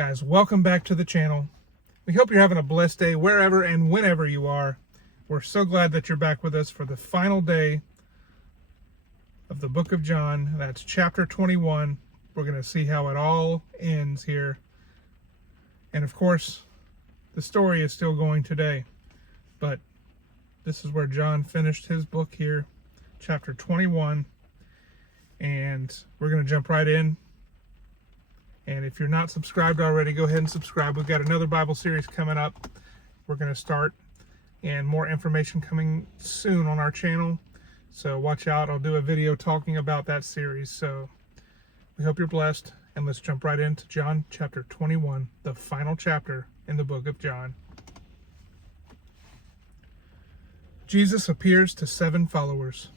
Guys, welcome back to the channel. We hope you're having a blessed day wherever and whenever you are. We're so glad that you're back with us for the final day of the book of John. That's chapter 21. We're going to see how it all ends here. And of course, the story is still going today. But this is where John finished his book here, chapter 21. And we're going to jump right in. And if you're not subscribed already, go ahead and subscribe. We've got another Bible series coming up. We're going to start, and more information coming soon on our channel. So watch out. I'll do a video talking about that series. So we hope you're blessed. And let's jump right into John chapter 21, the final chapter in the book of John. Jesus appears to 7 followers.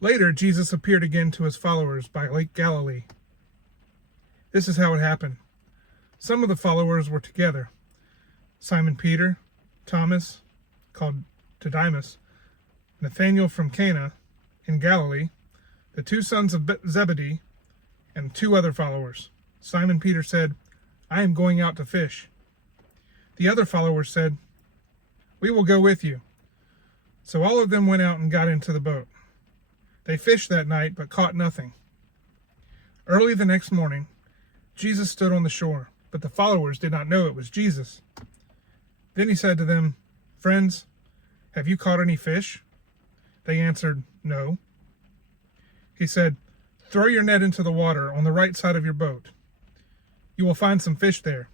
Later, Jesus appeared again to his followers by Lake Galilee. This is how it happened. Some of the followers were together. Simon Peter, Thomas, called Didymus, Nathanael from Cana in Galilee, the 2 sons of Zebedee, and 2 other followers. Simon Peter said, "I am going out to fish." The other followers said, "We will go with you." So all of them went out and got into the boat. They fished that night, but caught nothing. Early the next morning, Jesus stood on the shore, but the followers did not know it was Jesus. Then he said to them, "Friends, have you caught any fish?" They answered, "No." He said, "Throw your net into the water on the right side of your boat. You will find some fish there."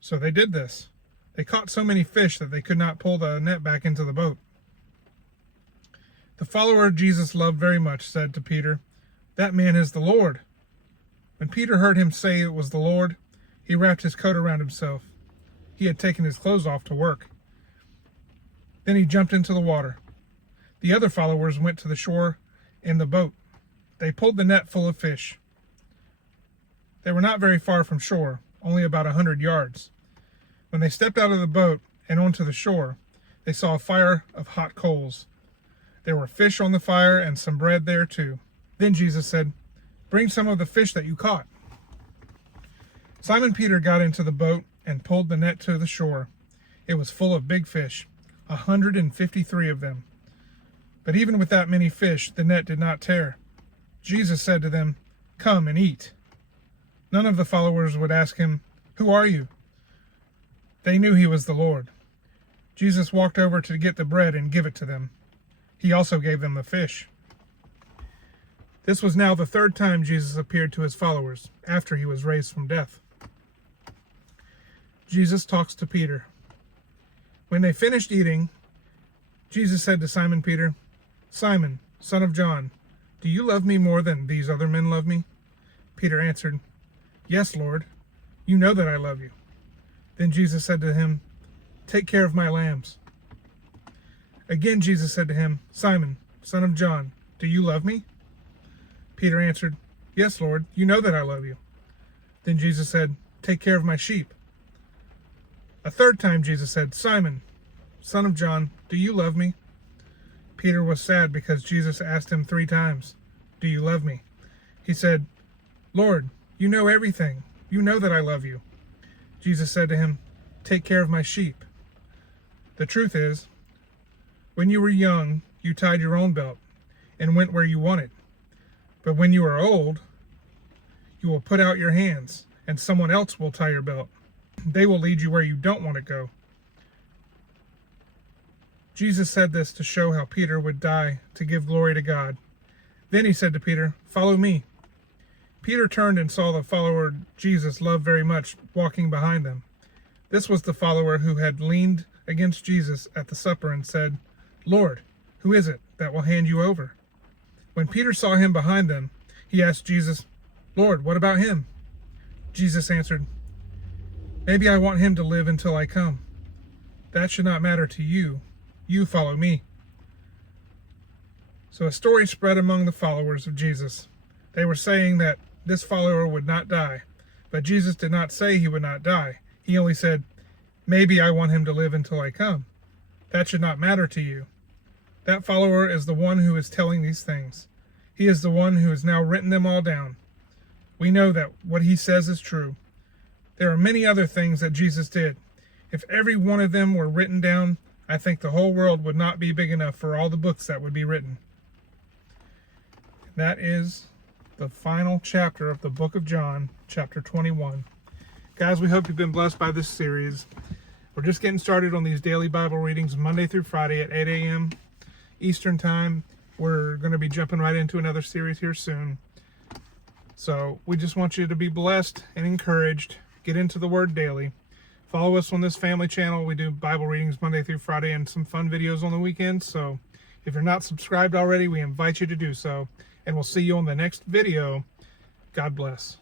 So they did this. They caught so many fish that they could not pull the net back into the boat. The follower Jesus loved very much said to Peter, "That man is the Lord." When Peter heard him say it was the Lord, he wrapped his coat around himself. He had taken his clothes off to work. Then he jumped into the water. The other followers went to the shore in the boat. They pulled the net full of fish. They were not very far from shore, only about 100 yards. When they stepped out of the boat and onto the shore, they saw a fire of hot coals. There were fish on the fire and some bread there too. Then Jesus said, "Bring some of the fish that you caught." Simon Peter got into the boat and pulled the net to the shore. It was full of big fish, 153 of them. But even with that many fish, the net did not tear. Jesus said to them, "Come and eat." None of the followers would ask him, "Who are you?" They knew he was the Lord. Jesus walked over to get the bread and give it to them. He also gave them the fish. This was now the 3rd time Jesus appeared to his followers after he was raised from death. Jesus talks to Peter. When they finished eating, Jesus said to Simon Peter, "Simon, son of John, do you love me more than these other men love me?" Peter answered, "Yes, Lord, you know that I love you." Then Jesus said to him, "Take care of my lambs." Again Jesus said to him, "Simon, son of John, do you love me?" Peter answered, "Yes, Lord, you know that I love you." Then Jesus said, "Take care of my sheep." A 3rd time Jesus said, "Simon, son of John, do you love me?" Peter was sad because Jesus asked him 3 times, "Do you love me?" He said, "Lord, you know everything. You know that I love you." Jesus said to him, "Take care of my sheep." The truth is, when you were young, you tied your own belt and went where you wanted. But when you are old, you will put out your hands, and someone else will tie your belt. They will lead you where you don't want to go. Jesus said this to show how Peter would die to give glory to God. Then he said to Peter, "Follow me." Peter turned and saw the follower Jesus loved very much walking behind them. This was the follower who had leaned against Jesus at the supper and said, "Lord, who is it that will hand you over?" When Peter saw him behind them, he asked Jesus, "Lord, what about him?" Jesus answered, "Maybe I want him to live until I come. That should not matter to you. You follow me." So a story spread among the followers of Jesus. They were saying that this follower would not die, but Jesus did not say he would not die. He only said, "Maybe I want him to live until I come. That should not matter to you." That follower is the one who is telling these things. He is the one who has now written them all down. we know that what he says is true. There are many other things that Jesus did. If every one of them were written down, I think the whole world would not be big enough for all the books that would be written. That is the final chapter of the book of John, chapter 21. Guys, we hope you've been blessed by this series. We're just getting started on these daily Bible readings Monday through Friday at 8 a.m. Eastern Time. We're going to be jumping right into another series here soon. So we just want you to be blessed and encouraged. Get into the Word daily. Follow us on this family channel. We do Bible readings Monday through Friday and some fun videos on the weekends. So if you're not subscribed already, we invite you to do so. And we'll see you on the next video. God bless.